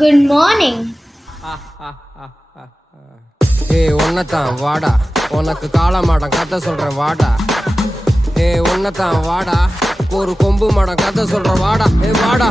Good morning. ஏய் ஒன்னதான் வாடா, உனக்கு காளமாடம் கதை சொல்றேன் வாடா. ஏய் ஒன்னதான் வாடா, ஒரு கொம்பு மாடம் கதை சொல்றேன் வாடா. ஏய் வாடா.